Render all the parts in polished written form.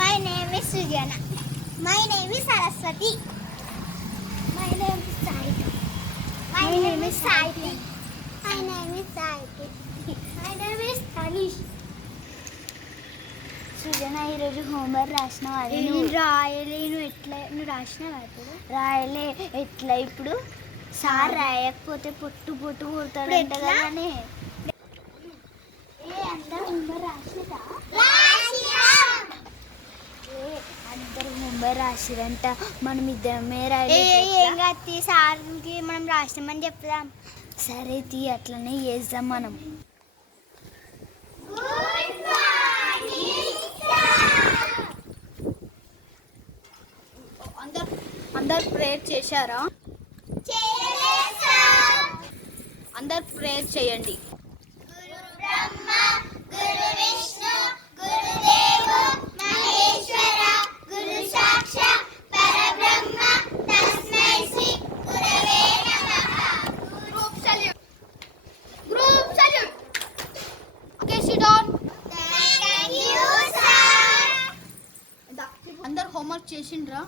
My name is Sujana. My name is Saraswati. My name is Saiti. My name is Saiti. My name is Saiti. My name is Tanish. సృజన ఈరోజు homework రాసినావా? నేను రాయలేను. ఎట్లా నువ్వు రాసినావా? ఇప్పుడు రాయలే. ఎట్లా ఇప్పుడు? Sir రాయకపోతే పొట్టు పొట్టు కొడతాడంట కదానే. అందరూ హోంవర్క్ రాసిరా? అందరూ హోంవర్క్ రాసిరంట. మనం ఇద్దరమే ఏం కాదు, సార్కి మనం రాసినామని చెప్దాం. సరే తీ, అట్లనే చేద్దాం మనం. అందరు ప్రేయర్ చేశారా? అందరు ప్రేయర్ చేయండి. అందరు హోంవర్క్ చేసిండ్రా?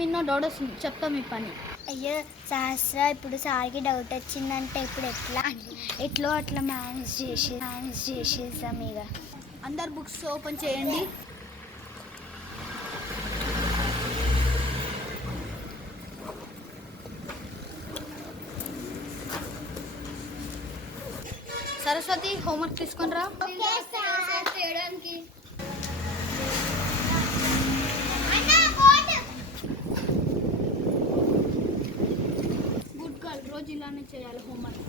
నిన్న డౌట్ వస్తుంది, చెప్తా మీ పని. అయ్యో శాస్త్ర, ఇప్పుడు సార్కి డౌట్ వచ్చిందంటే ఇప్పుడు ఎట్లో అట్లా మేనేజ్ చేసేద్దాం ఇక. అందరు బుక్స్ ఓపెన్ చేయండి. సరస్వతి, హోంవర్క్ తీసుకొని రా. గుడ్ గర్ల్, రోజు ఇలానే చేయాలి హోంవర్క్.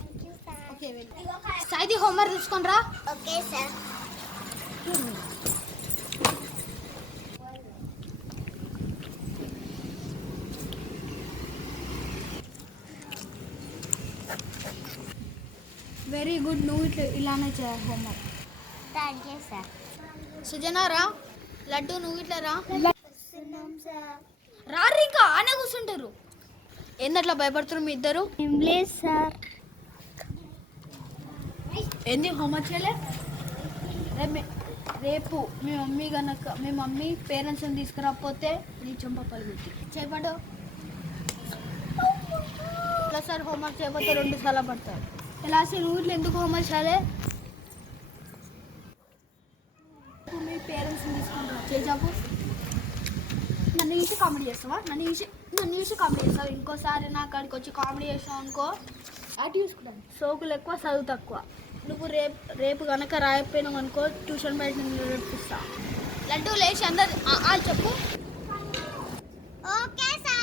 ఓకే, సాయిది హోంవర్క్ తీసుకొని రా. Okay sir. వెరీ గుడ్, నువ్వు ఇలానే చేయాలి homework. Thank you sir. Sujana రా. లడ్డు, నువ్వు ఇట్లా రా. సార్ రారు, ఇంకా ఆనే కూర్చుంటారు. ఏందట్లా భయపడుతున్నారు మీ ఇద్దరు? English sir. ఏంది హోంవర్క్ చేయలే? రేపు మీ మమ్మీ పేరెంట్స్ని తీసుకురాకపోతే నీ చెంప పలుగుద్ది. చేయబడు. ఒకసారి హోంవర్క్ చేయకపోతే 2 సార్లు పడతారు. ఇలా నువ్వు ఇట్లా ఎందుకు హోంవర్క్ చేయాలి? మీ పేరెంట్స్ని తీసుకుంటా చేసాపు. నన్ను చూసి కామెడీ చేస్తావా? నన్ను చూసి కామెడీ చేస్తావు. ఇంకోసారి నా కాడికి వచ్చి కామెడీ చేస్తావు అనుకో, అటు చూసుకుంటాను. సోకులు ఎక్కువ, చదువు తక్కువ. నువ్వు రేపు కనుక రాయకపోయినావు అనుకో, ట్యూషన్ బయట నేర్పిస్తా. లడ్డు లేచి అందరు చెప్పు. Okay sir.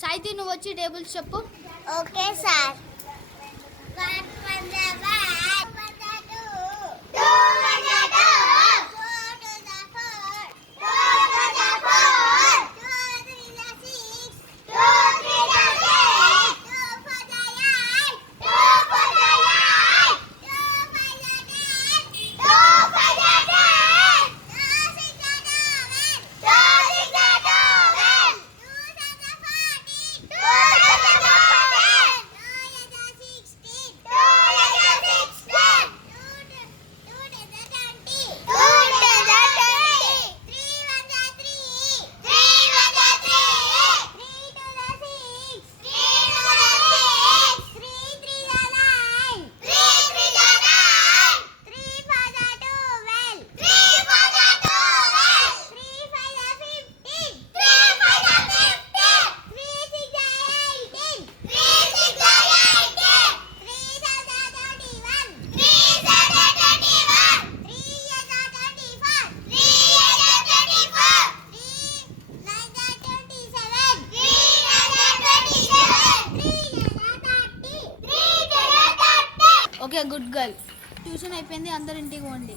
సాయితి, నువ్వు వచ్చి టేబుల్స్ చెప్పు. Okay sir. Good girl. Tuition అయిపోయింది, అందరు ఇంటికి పోండి.